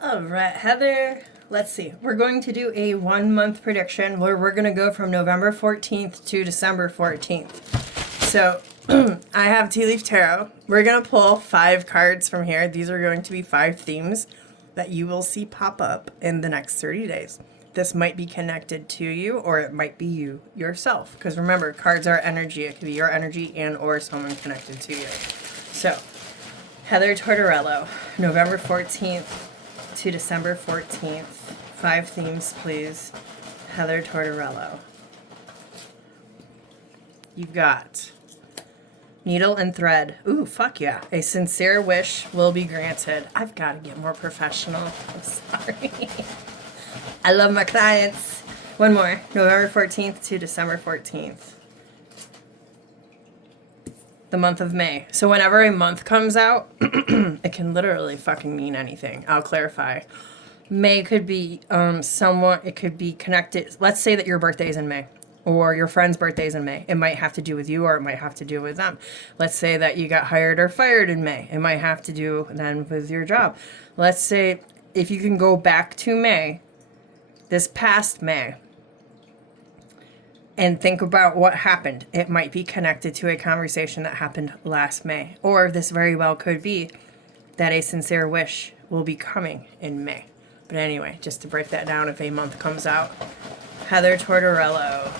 All right, Heather. Let's see. We're going to do a 1 month prediction where we're going to go from November 14th to December 14th. So I have Tea Leaf Tarot. We're going to pull 5 cards from here. These are going to be 5 themes that you will see pop up in the next 30 days. This might be connected to you or it might be you yourself. Because remember, cards are energy. It could be your energy and or someone connected to you. So, Heather Tortorello, November 14th to December 14th. 5 themes, please. Heather Tortorello. You've got needle and thread. Ooh, fuck yeah. A sincere wish will be granted. I've got to get more professional. I'm sorry. I love my clients. One more. November 14th to December 14th. The month of May. So whenever a month comes out, it can literally fucking mean anything. I'll clarify. May could be somewhat, it could be connected. Let's say that your birthday is in May or your friend's birthday is in May. It might have to do with you or it might have to do with them. Let's say that you got hired or fired in May. It might have to do then with your job. Let's say if you can go back to May, this past May, and think about what happened. It might be connected to a conversation that happened last May. Or this very well could be that a sincere wish will be coming in May. But anyway, just to break that down if a month comes out. Heather Tortorello.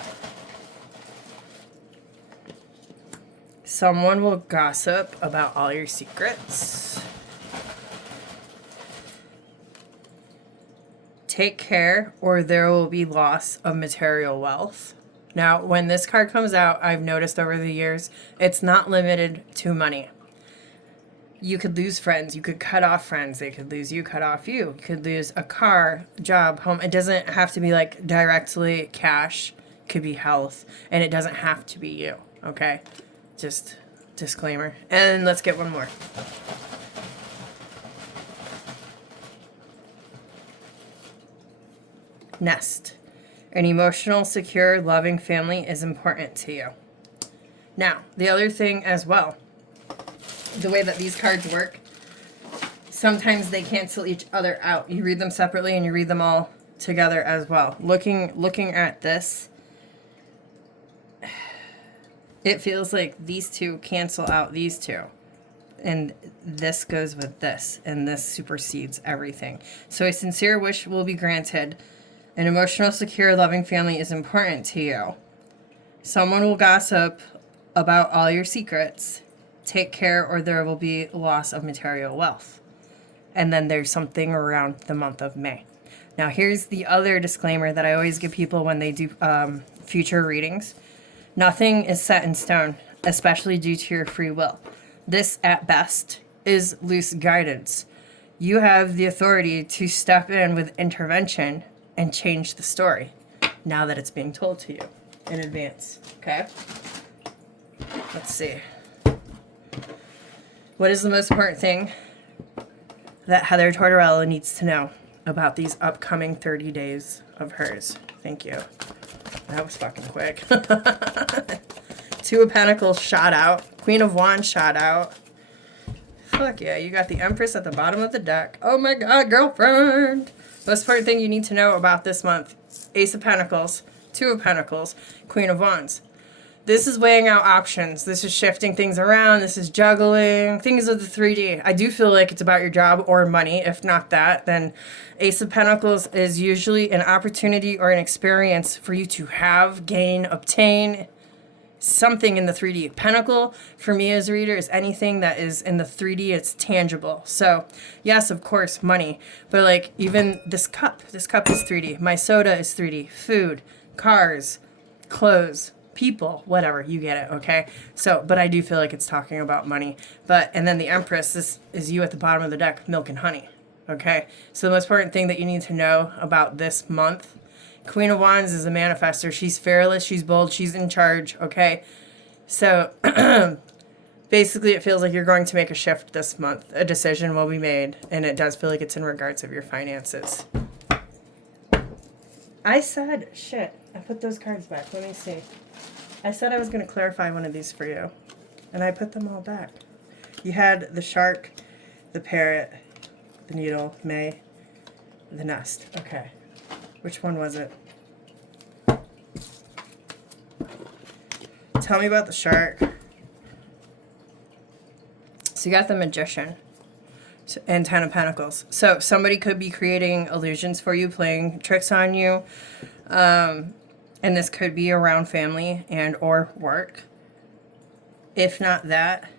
Someone will gossip about all your secrets. Take care or there will be loss of material wealth. Now, when this card comes out, I've noticed over the years, it's not limited to money. You could lose friends. You could cut off friends. They could lose you, cut off you. You could lose a car, job, home. It doesn't have to be like directly cash. It could be health. And it doesn't have to be you. Okay? Just disclaimer. And let's get one more. Nest. An emotional, secure, loving family is important to you. Now, the other thing as well, the way that these cards work, sometimes they cancel each other out. You read them separately and you read them all together as well. Looking at this, it feels like these two cancel out these two. And this goes with this, and this supersedes everything. So a sincere wish will be granted. An emotional, secure, loving family is important to you. Someone will gossip about all your secrets. Take care or there will be loss of material wealth. And then there's something around the month of May. Now here's the other disclaimer that I always give people when they do future readings. Nothing is set in stone, especially due to your free will. This, at best, is loose guidance. You have the authority to step in with intervention and change the story now that it's being told to you in advance. Okay? Let's see. What is the most important thing that Heather Tortorello needs to know about these upcoming 30 days of hers? Thank you. That was fucking quick. 2 of Pentacles shot out. Queen of Wands shot out. Fuck yeah, you got the Empress at the bottom of the deck. Oh my god, girlfriend! Most important thing you need to know about this month. Ace of Pentacles, 2 of Pentacles, Queen of Wands. This is weighing out options. This is shifting things around. This is juggling. Things of the 3D. I do feel like it's about your job or money. If not that, then Ace of Pentacles is usually an opportunity or an experience for you to have, gain, obtain something in the 3D. Pentacle, for me as a reader, is anything that is in the 3D, it's tangible. So, yes, of course, money. But like, even this cup is 3D. My soda is 3D. Food, cars, clothes, people, whatever, you get it, okay? So, but I do feel like it's talking about money. But, and then the Empress, this is you at the bottom of the deck, milk and honey, okay? So the most important thing that you need to know about this month, Queen of Wands is a manifester. She's fearless, she's bold, she's in charge, okay? So, basically it feels like you're going to make a shift this month. A decision will be made, and it does feel like it's in regards of your finances. I said, shit, I put those cards back. Let me see. I said I was going to clarify one of these for you, and I put them all back. You had the shark, the parrot, the needle, May, The Nest. Okay. Which one was it? Tell me about the shark. So you got the Magician. And Ten of Pentacles. So somebody could be creating illusions for you, playing tricks on you. And this could be around family and or work. If not that,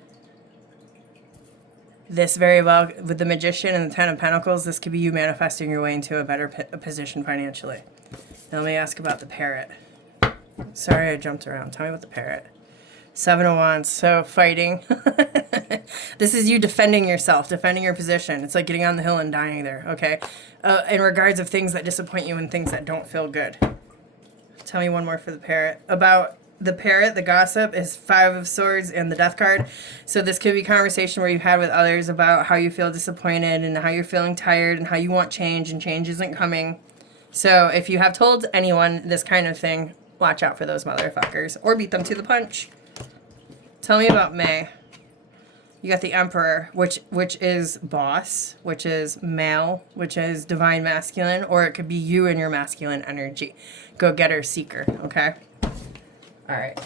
this very well, with the Magician and the Ten of Pentacles, this could be you manifesting your way into a better position financially. Now let me ask about the Parrot. Sorry I jumped around. Tell me about the Parrot. Seven of Wands. So fighting. This is you defending yourself, defending your position. It's like getting on the hill and dying there, okay? In regards of things that disappoint you and things that don't feel good. Tell me one more for the Parrot. About the Parrot, the gossip is Five of Swords and the Death card. So this could be a conversation where you've had with others about how you feel disappointed and how you're feeling tired and how you want change and change isn't coming. So if you have told anyone this kind of thing, watch out for those motherfuckers or beat them to the punch. Tell me about May. You got the Emperor, which is boss, which is male, which is divine masculine, or it could be you and your masculine energy. Go-getter, seeker, okay? All right.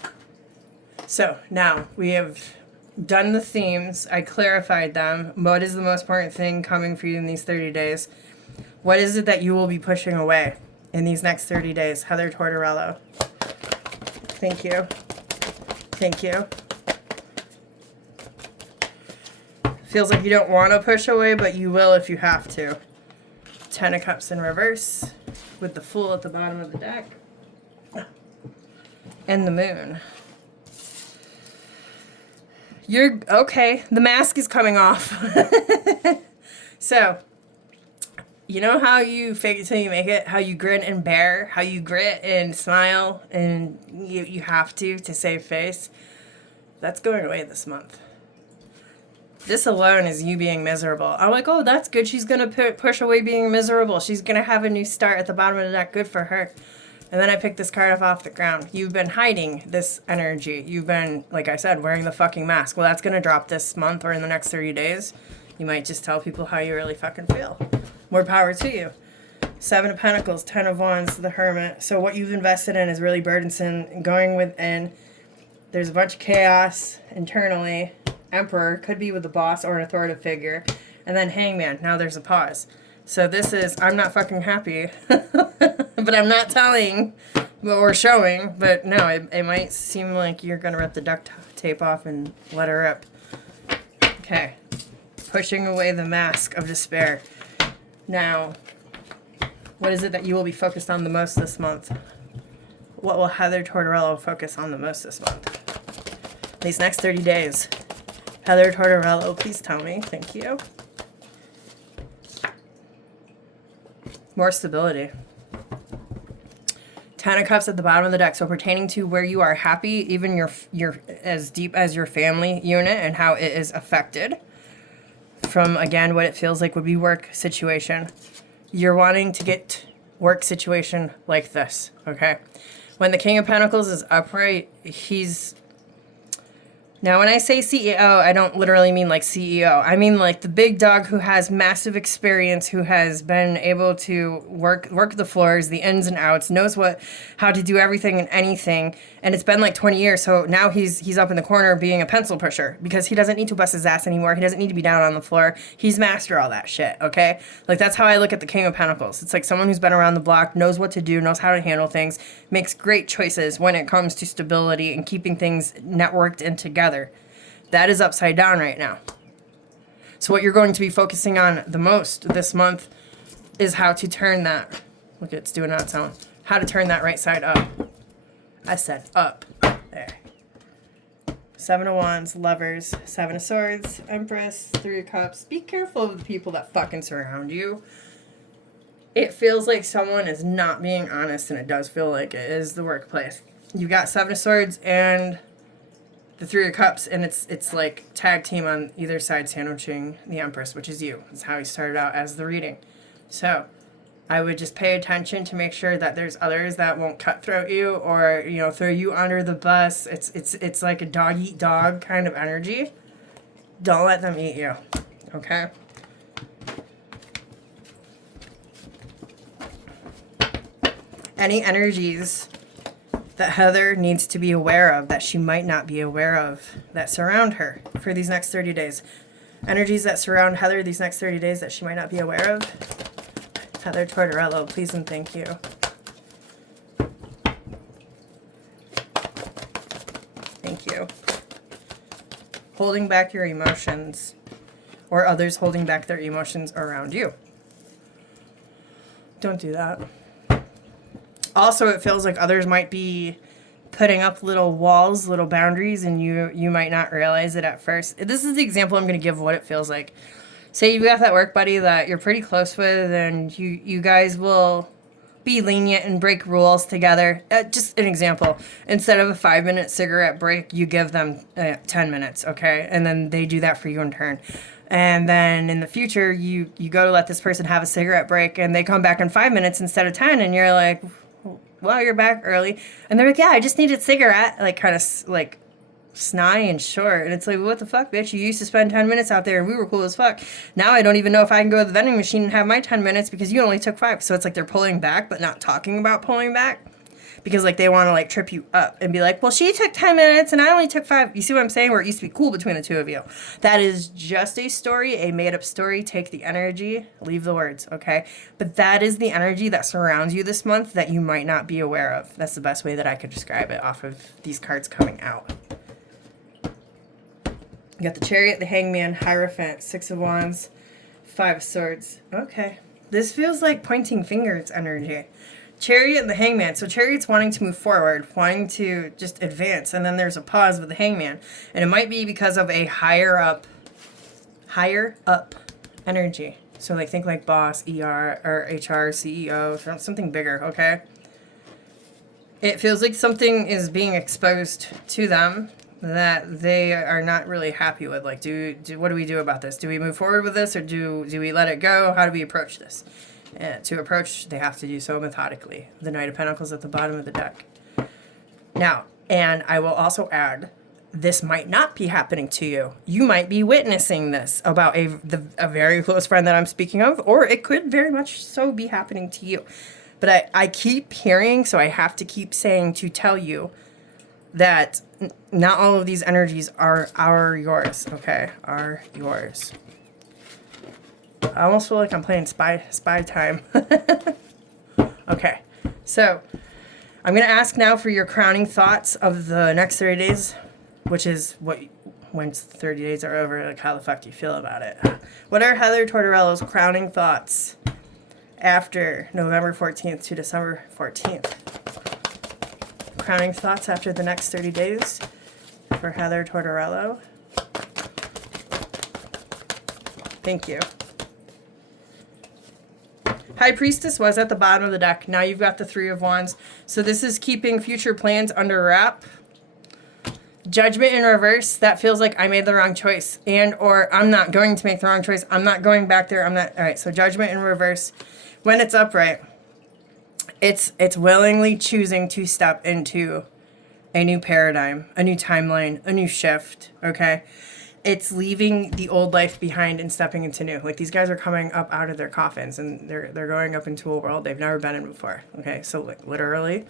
So now we have done the themes. I clarified them. What is the most important thing coming for you in these 30 days? What is it that you will be pushing away in these next 30 days? Heather Tortorello. Thank you. Thank you. Feels like you don't want to push away, but you will if you have to. Ten of Cups in reverse with the Fool at the bottom of the deck. And the Moon. You're okay. The mask is coming off. So, you know how you fake it till you make it? How you grin and bear? How you grit and smile and you have to save face? That's going away this month. This alone is you being miserable. I'm like, oh, that's good. She's going to push away being miserable. She's going to have a new start at the bottom of the deck. Good for her. And then I picked this card up off the ground. You've been hiding this energy. You've been, like I said, wearing the fucking mask. Well, that's going to drop this month or in the next 30 days. You might just tell people how you really fucking feel. More power to you. Seven of Pentacles, Ten of Wands, the Hermit. So what you've invested in is really burdensome. Going within, there's a bunch of chaos internally. Emperor could be with the boss or an authoritative figure. And then Hangman. Now there's a pause. So this is, I'm not fucking happy. But I'm not telling or showing. But no, it might seem like you're going to rip the duct tape off and let her rip. Okay. Pushing away the mask of despair. Now, what is it that you will be focused on the most this month? What will Heather Tortorello focus on the most this month? These next 30 days. Heather Tortorello, please tell me. Thank you. More stability. Ten of Cups at the bottom of the deck. So pertaining to where you are happy, even your as deep as your family unit and how it is affected from, again, what it feels like would be work situation. You're wanting to get work situation like this, okay? When the King of Pentacles is upright, he's... Now, when I say CEO, I don't literally mean like CEO. I mean like the big dog who has massive experience, who has been able to work the floors, the ins and outs, knows how to do everything and anything. And it's been like 20 years, so now he's up in the corner being a pencil pusher because he doesn't need to bust his ass anymore. He doesn't need to be down on the floor. He's mastered all that shit, okay? Like, that's how I look at the King of Pentacles. It's like someone who's been around the block, knows what to do, knows how to handle things, makes great choices when it comes to stability and keeping things networked and together. That is upside down right now. So what you're going to be focusing on the most this month is how to turn that. Look, it's doing it on its own. How to turn that right side up. I said up. There. Seven of Wands, Lovers, Seven of Swords, Empress, Three of Cups. Be careful of the people that fucking surround you. It feels like someone is not being honest, and it does feel like it is the workplace. You got Seven of Swords and the Three of Cups, and it's like tag team on either side sandwiching the Empress, which is you. That's how he started out as the reading. So I would just pay attention to make sure that there's others that won't cutthroat you or, you know, throw you under the bus. It's like a dog eat dog kind of energy. Don't let them eat you. Okay? Any energies that Heather needs to be aware of, that she might not be aware of, that surround her for these next 30 days. Energies that surround Heather these next 30 days that she might not be aware of. Heather Tortorello, please and thank you. Thank you. Holding back your emotions, or others holding back their emotions around you. Don't do that. Also, it feels like others might be putting up little walls, little boundaries, and you might not realize it at first. This is the example I'm going to give of what it feels like. Say you've got that work buddy that you're pretty close with, and you guys will be lenient and break rules together. Just an example. Instead of a 5-minute cigarette break, you give them 10 minutes, okay? And then they do that for you in turn. And then in the future, you go to let this person have a cigarette break, and they come back in 5 minutes instead of 10, and you're like, well, you're back early. And they're like, yeah, I just needed a cigarette. Like, kind of, like, snide and short. And it's like, what the fuck, bitch? You used to spend 10 minutes out there, and we were cool as fuck. Now I don't even know if I can go to the vending machine and have my 10 minutes because you only took 5. So it's like they're pulling back, but not talking about pulling back. Because, like, they want to, like, trip you up and be like, well, she took 10 minutes and I only took 5. You see what I'm saying? Where it used to be cool between the two of you. That is just a story, a made-up story. Take the energy, leave the words, okay? But that is the energy that surrounds you this month that you might not be aware of. That's the best way that I could describe it off of these cards coming out. You got the Chariot, the Hangman, Hierophant, 6 of Wands, 5 of Swords. Okay. This feels like pointing fingers energy. Chariot and the Hangman. So Chariot's wanting to move forward, wanting to just advance, and then there's a pause with the Hangman. And it might be because of a higher up energy. So like think like boss, ER, or HR, CEO, something bigger, okay? It feels like something is being exposed to them that they are not really happy with. Like, what do we do about this? Do we move forward with this, or do we let it go? How do we approach this? To approach, they have to do so methodically. The Knight of Pentacles at the bottom of the deck. Now, and I will also add, this might not be happening to you. You might be witnessing this about a very close friend that I'm speaking of, or it could very much so be happening to you. But I keep hearing, so I have to keep saying to tell you that not all of these energies are yours, okay? Are yours. I almost feel like I'm playing spy time. Okay, so I'm going to ask now for your crowning thoughts of the next 30 days, which is once the 30 days are over, like how the fuck do you feel about it? What are Heather Tortorello's crowning thoughts after November 14th to December 14th? Crowning thoughts after the next 30 days for Heather Tortorello. Thank you. High Priestess was at the bottom of the deck. Now you've got the 3 of Wands. So this is keeping future plans under wrap. Judgment in reverse. That feels like I made the wrong choice. And or I'm not going to make the wrong choice. I'm not going back there. I'm not. All right, so Judgment in reverse. When it's upright, it's willingly choosing to step into a new paradigm, a new timeline, a new shift, okay? It's leaving the old life behind and stepping into new. Like, these guys are coming up out of their coffins, and they're going up into a world they've never been in before. Okay, so like literally,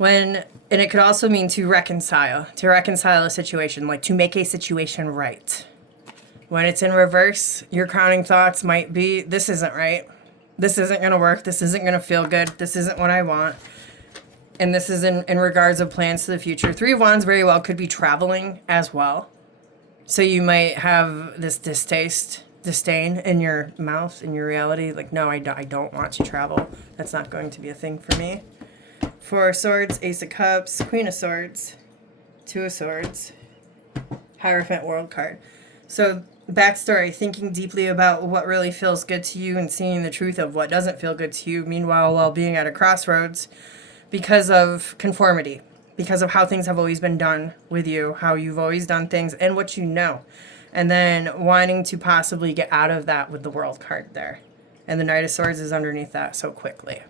and it could also mean to reconcile a situation, like to make a situation right. When it's in reverse, your crowning thoughts might be, this isn't right. This isn't gonna work. This isn't gonna feel good. This isn't what I want. And this is in regards of plans to the future. 3 of Wands very well could be traveling as well. So you might have this disdain in your mouth, in your reality. Like, no, I don't want to travel. That's not going to be a thing for me. 4 of Swords, Ace of Cups, Queen of Swords, 2 of Swords, Hierophant World card. So backstory, thinking deeply about what really feels good to you and seeing the truth of what doesn't feel good to you. Meanwhile, while being at a crossroads because of conformity. Because of how things have always been done with you, how you've always done things, and what you know. And then wanting to possibly get out of that with the World card there. And the Knight of Swords is underneath that so quickly.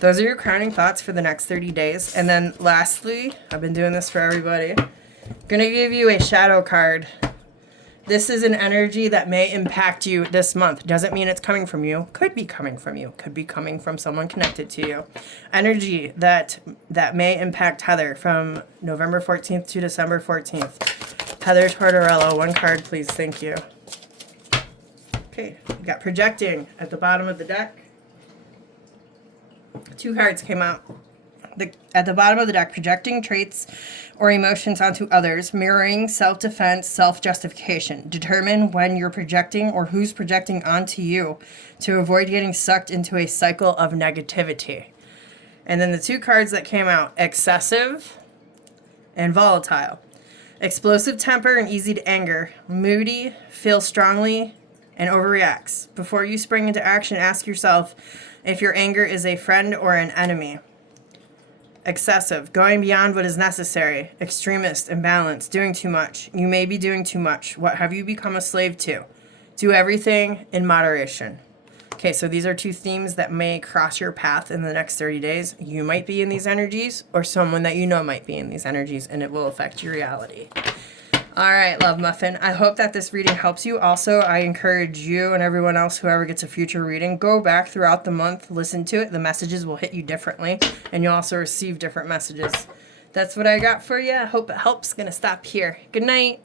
Those are your crowning thoughts for the next 30 days. And then lastly, I've been doing this for everybody. I'm going to give you a shadow card. This is an energy that may impact you this month. Doesn't mean it's coming from you. Could be coming from you. Could be coming from someone connected to you. Energy that may impact Heather from November 14th to December 14th. Heather Tortorella, one card, please. Thank you. Okay, we got projecting at the bottom of the deck. 2 cards came out. At the bottom of the deck, projecting traits or emotions onto others, mirroring, self-defense, self-justification. Determine when you're projecting or who's projecting onto you to avoid getting sucked into a cycle of negativity. And then the 2 cards that came out, excessive and volatile. Explosive temper and easy to anger. Moody, feels strongly, and overreacts. Before you spring into action, ask yourself if your anger is a friend or an enemy. Excessive, going beyond what is necessary. Extremist, imbalanced, doing too much. You may be doing too much. What have you become a slave to? Do everything in moderation. Okay, so these are 2 themes that may cross your path in the next 30 days. You might be in these energies, or someone that you know might be in these energies, and it will affect your reality. All right, Love Muffin. I hope that this reading helps you. Also, I encourage you and everyone else, whoever gets a future reading, go back throughout the month, listen to it. The messages will hit you differently, and you'll also receive different messages. That's what I got for you. I hope it helps. Gonna stop here. Good night.